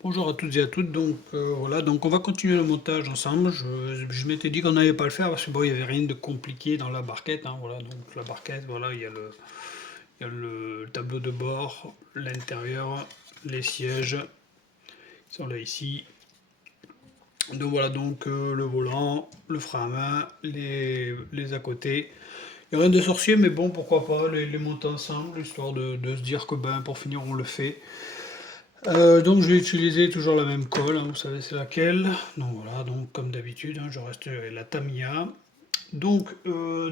Bonjour à toutes et à toutes, donc voilà, donc on va continuer le montage ensemble. Je m'étais dit qu'on n'allait pas le faire parce que bon, il n'y avait rien de compliqué dans la barquette, hein, voilà, donc la barquette, voilà, il y a le tableau de bord, l'intérieur, les sièges qui sont là ici. Donc voilà, donc le volant, le frein à main, les à côté. Il n'y a rien de sorcier, mais bon, pourquoi pas les monter ensemble, histoire de se dire que ben, pour finir, on le fait. Donc je vais utiliser toujours la même colle, hein, vous savez c'est laquelle. Donc voilà, donc comme d'habitude, hein, je reste la Tamiya. Donc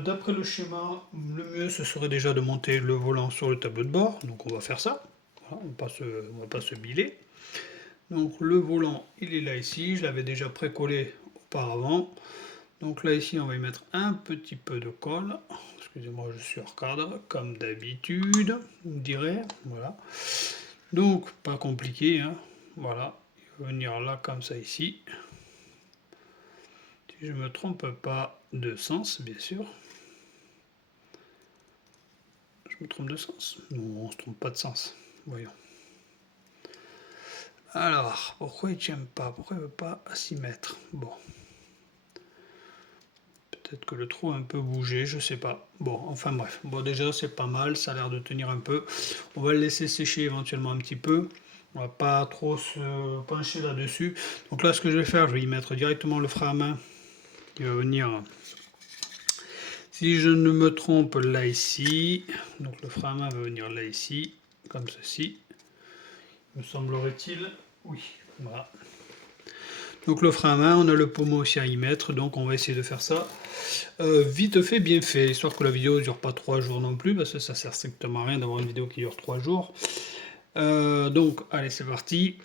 d'après le schéma, le mieux ce serait déjà de monter le volant sur le tableau de bord. Donc on va faire ça. Voilà, on va pas se biler. Donc le volant, il est là ici. Je l'avais déjà précollé auparavant. Donc là ici, on va y mettre un petit peu de colle. Excusez-moi, je suis hors cadre, comme d'habitude, vous me direz. Voilà. Donc, pas compliqué, hein. Voilà, il va venir là comme ça ici. Si je ne me trompe pas de sens, bien sûr. Je me trompe de sens? Non, on ne se trompe pas de sens. Voyons. Alors, pourquoi il ne tient pas? Pourquoi il ne veut pas s'y mettre? Bon. Peut-être que le trou a un peu bougé, je sais pas. Bon, enfin bref. Bon, déjà, c'est pas mal, ça a l'air de tenir un peu. On va le laisser sécher éventuellement un petit peu. On va pas trop se pencher là-dessus. Donc là, ce que je vais faire, je vais y mettre directement le frein à main qui va venir, si je ne me trompe, là ici. Donc le frein à main va venir là ici, comme ceci. Me semblerait-il. Oui, voilà. Donc le frein à main, on a le pommeau aussi à y mettre, donc on va essayer de faire ça vite fait, bien fait, histoire que la vidéo ne dure pas 3 jours non plus, parce que ça sert strictement à rien d'avoir une vidéo qui dure 3 jours. Donc, allez, c'est parti.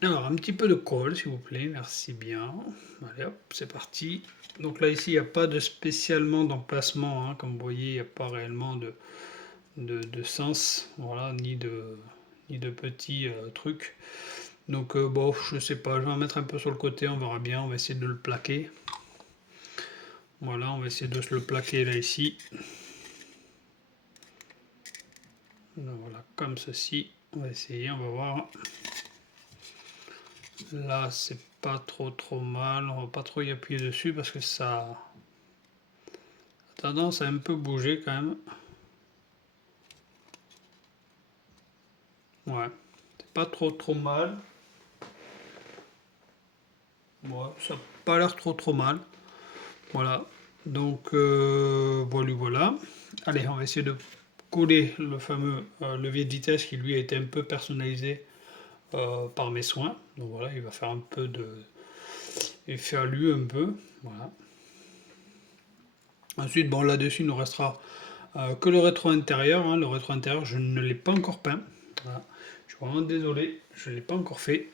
Alors, un petit peu de colle, s'il vous plaît, merci bien. Allez, hop, c'est parti. Donc là, ici, il n'y a pas de spécialement d'emplacement, hein, comme vous voyez, il n'y a pas réellement de sens, voilà, ni de petits trucs. Donc, bon, je sais pas, je vais en mettre un peu sur le côté, on verra bien, on va essayer de le plaquer. Voilà, on va essayer de se le plaquer là, ici. Voilà, comme ceci. On va essayer, on va voir. Là, c'est pas trop mal. On va pas trop y appuyer dessus parce que ça a tendance à un peu bouger quand même. Ouais, c'est pas trop mal. Ouais, ça n'a pas l'air trop mal. Voilà. Donc, voilà. Allez, on va essayer de coller le fameux levier de vitesse qui lui a été un peu personnalisé par mes soins. Donc voilà, il va faire un peu de effet à lui un peu. Voilà. Ensuite, bon, là-dessus, il nous restera que le rétro intérieur, hein. Le rétro intérieur, je ne l'ai pas encore peint. Voilà. Je suis vraiment désolé, je ne l'ai pas encore fait.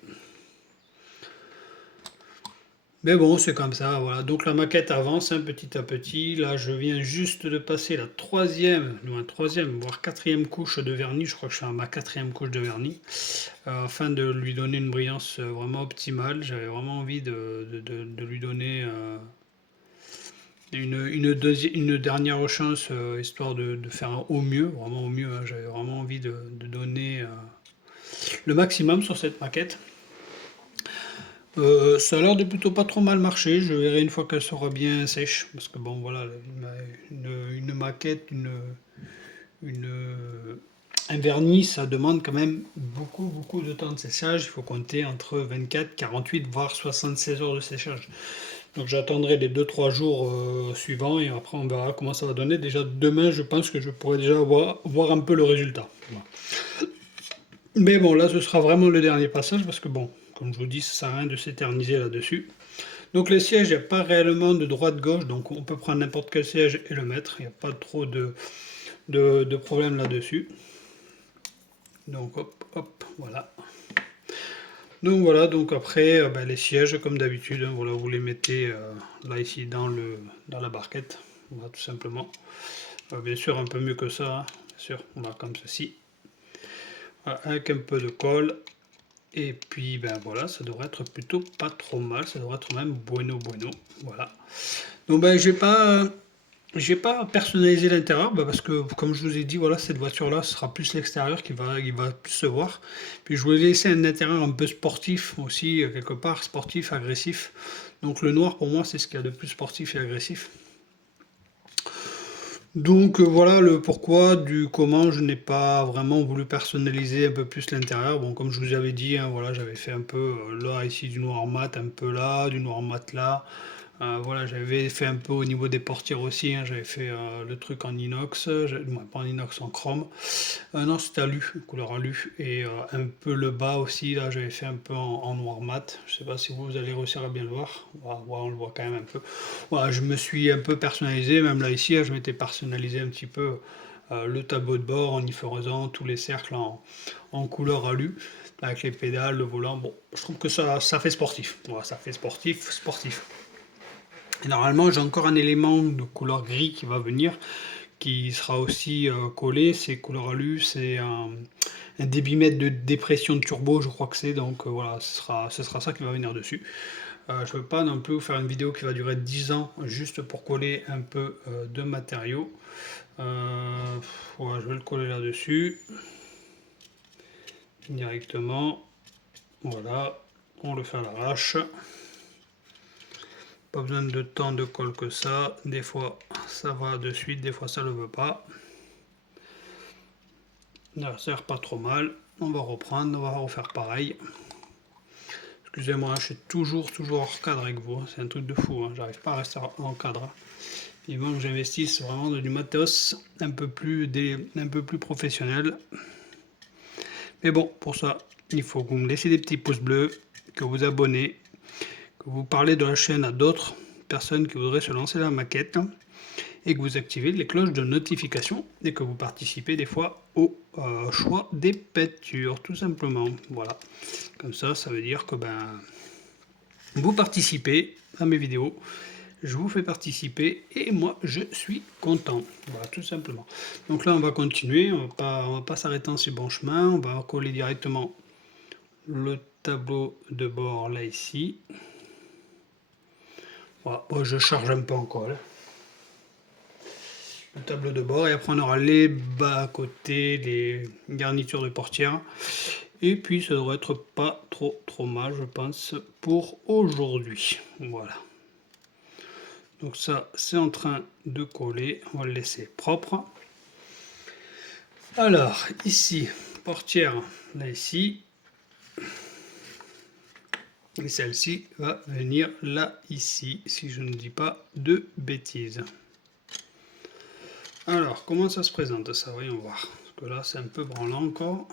Mais bon, c'est comme ça, voilà. Donc la maquette avance hein, petit à petit. Là, je viens juste de passer la troisième, voire quatrième couche de vernis. Je crois que je suis à ma quatrième couche de vernis. Afin de lui donner une brillance vraiment optimale. J'avais vraiment envie de lui donner une dernière chance, histoire de faire au mieux, vraiment au mieux, hein. J'avais vraiment envie de donner le maximum sur cette maquette. Ça a l'air de plutôt pas trop mal marcher, je verrai une fois qu'elle sera bien sèche, parce que bon voilà, une maquette, une, un vernis, ça demande quand même beaucoup de temps de séchage, il faut compter entre 24, 48, voire 76 heures de séchage. Donc j'attendrai les 2-3 jours suivants et après on verra comment ça va donner. Déjà demain je pense que je pourrai déjà voir un peu le résultat. Voilà. Mais bon là ce sera vraiment le dernier passage parce que bon, comme je vous dis, ça sert à rien de s'éterniser là-dessus. Donc les sièges, il n'y a pas réellement de droite-gauche, donc on peut prendre n'importe quel siège et le mettre. Il n'y a pas trop de problème là-dessus. Donc hop, voilà. Donc voilà, donc après, les sièges, comme d'habitude, hein, voilà, vous les mettez là ici dans la barquette, voilà, tout simplement. Bien sûr, un peu mieux que ça, hein, bien sûr, voilà, comme ceci. Voilà, avec un peu de colle. Et puis, ben voilà, ça devrait être plutôt pas trop mal, ça devrait être même bueno. Voilà. Donc ben, j'ai pas J'ai pas personnalisé l'intérieur, bah, parce que comme je vous ai dit, voilà, cette voiture-là, ce sera plus l'extérieur qui va plus se voir. Puis je voulais laisser un intérieur un peu sportif aussi, quelque part, sportif, agressif. Donc le noir pour moi, c'est ce qu'il y a de plus sportif et agressif. Donc voilà le pourquoi du comment je n'ai pas vraiment voulu personnaliser un peu plus l'intérieur. Bon, comme je vous avais dit, hein, voilà, j'avais fait un peu là ici du noir mat, un peu là, du noir mat là. Voilà, j'avais fait un peu au niveau des portières aussi, hein, j'avais fait le truc en inox, pas en inox, en chrome. Non, c'était alu, couleur alu. Et un peu le bas aussi, là, j'avais fait un peu en noir mat. Je sais pas si vous allez réussir à bien le voir. Voilà, ouais, on le voit quand même un peu. Voilà, je me suis un peu personnalisé, même là ici, hein, je m'étais personnalisé un petit peu le tableau de bord en y faisant tous les cercles en couleur alu, avec les pédales, le volant. Bon, je trouve que ça fait sportif. Voilà, ça fait sportif, sportif. Et normalement, j'ai encore un élément de couleur gris qui va venir, qui sera aussi collé. C'est couleur alu, c'est un débitmètre de dépression de turbo, je crois que c'est. Donc voilà, ce sera ça qui va venir dessus. Je ne veux pas non plus vous faire une vidéo qui va durer 10 ans juste pour coller un peu de matériaux. Voilà, je vais le coller là-dessus directement. Voilà, on le fait à l'arrache. Pas besoin de tant de colle que ça. Des fois ça va de suite, des fois ça ne le veut pas. Là, ça a l'air pas trop mal. On va reprendre, on va refaire pareil. Excusez-moi, je suis toujours hors cadre avec vous. C'est un truc de fou. Hein. J'arrive pas à rester en cadre. Il faut que j'investisse vraiment dans du matos un peu plus professionnel. Mais bon, pour ça, il faut que vous me laissiez des petits pouces bleus, que vous abonnez, que vous parlez de la chaîne à d'autres personnes qui voudraient se lancer dans la maquette et que vous activez les cloches de notification et que vous participez des fois au choix des peintures, tout simplement. Voilà. Comme ça veut dire que vous participez à mes vidéos, je vous fais participer et moi je suis content. Voilà, tout simplement. Donc là, on va continuer, on va pas s'arrêter en ce bon chemin, on va coller directement le tableau de bord là ici. Voilà, moi, je charge un peu en colle. Le tableau de bord et après on aura les bas à côté, les garnitures de portière. Et puis ça devrait être pas trop mal je pense pour aujourd'hui. Voilà. Donc ça c'est en train de coller, on va le laisser propre. Alors ici, portière là ici. Et celle-ci va venir là ici, si je ne dis pas de bêtises. Alors comment ça se présente ça, voyons voir. Parce que là c'est un peu branlant encore.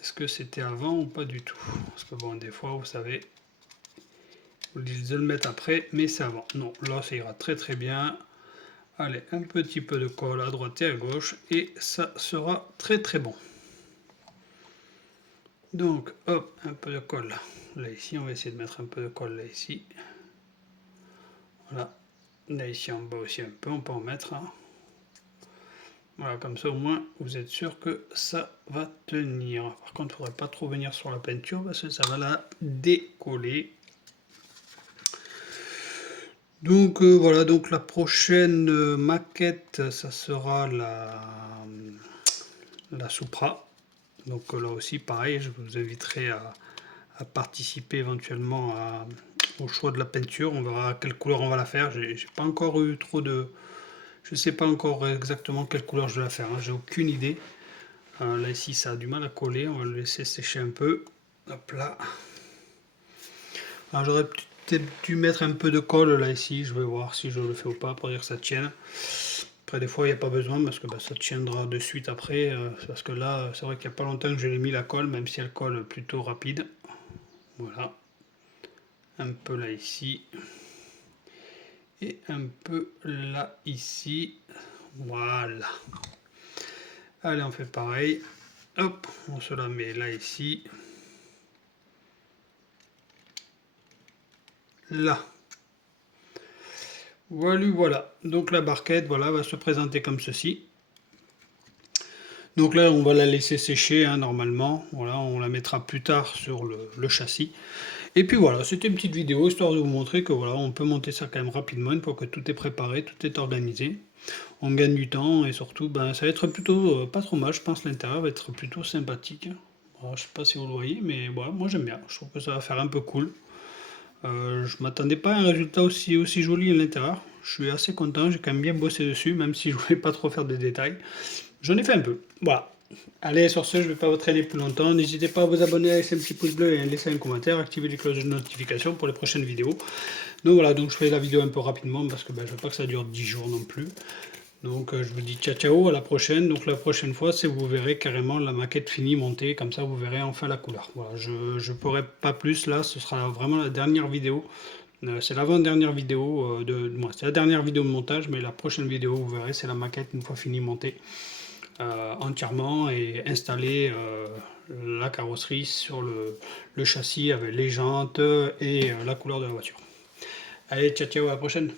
Est-ce que c'était avant ou pas du tout? Parce que bon, des fois, vous savez, vous dites de le mettre après, mais c'est avant. Non, là, ça ira très bien. Allez, un petit peu de colle à droite et à gauche, et ça sera très bon. Donc, hop, un peu de colle. Là, ici, on va essayer de mettre un peu de colle là, ici. Voilà. Là, ici, en bas aussi, un peu, on peut en mettre. Hein. Voilà, comme ça, au moins, vous êtes sûr que ça va tenir. Par contre, il ne faudrait pas trop venir sur la peinture, parce que ça va la décoller. Donc voilà, donc la prochaine maquette, ça sera la Supra. Donc là aussi, pareil, je vous inviterai à participer éventuellement au choix de la peinture. On verra quelle couleur on va la faire. J'ai pas encore eu trop de... Je sais pas encore exactement quelle couleur je vais la faire. Hein. J'ai aucune idée. Là ici, ça a du mal à coller. On va le laisser sécher un peu. Hop là. Alors j'aurais peut-être dû mettre un peu de colle là ici, je vais voir si je le fais ou pas pour dire que ça tienne. Après des fois il n'y a pas besoin parce que ça tiendra de suite après, parce que là c'est vrai qu'il n'y a pas longtemps que je l'ai mis la colle, même si elle colle plutôt rapide. Voilà, un peu là ici, et un peu là ici, voilà. Allez on fait pareil, hop, on se la met là ici, là. Voilà, donc la barquette voilà, va se présenter comme ceci. Donc là, on va la laisser sécher hein, normalement. Voilà, on la mettra plus tard sur le châssis. Et puis voilà, c'était une petite vidéo histoire de vous montrer que voilà, on peut monter ça quand même rapidement une fois que tout est préparé, tout est organisé. On gagne du temps et surtout, ben, ça va être plutôt pas trop mal. Je pense que l'intérieur va être plutôt sympathique. Alors, je sais pas si vous le voyez, mais voilà, moi j'aime bien. Je trouve que ça va faire un peu cool. Je m'attendais pas à un résultat aussi joli à l'intérieur. Je suis assez content, j'ai quand même bien bossé dessus, même si je voulais pas trop faire de détails. J'en ai fait un peu. Voilà. Allez, sur ce, je ne vais pas vous traîner plus longtemps. N'hésitez pas à vous abonner, à laisser un petit pouce bleu et à laisser un commentaire, activer les cloches de notification pour les prochaines vidéos. Donc voilà, donc je fais la vidéo un peu rapidement parce que ben, je veux pas que ça dure 10 jours non plus. Donc je vous dis ciao ciao, à la prochaine. Donc la prochaine fois, c'est vous verrez carrément la maquette finie montée, comme ça vous verrez enfin la couleur. Voilà, je ne pourrai pas plus là, ce sera vraiment la dernière vidéo. C'est l'avant-dernière vidéo de moi, c'est la dernière vidéo de montage, mais la prochaine vidéo, vous verrez, c'est la maquette une fois finie montée entièrement et installer la carrosserie sur le châssis avec les jantes et la couleur de la voiture. Allez, ciao ciao, à la prochaine.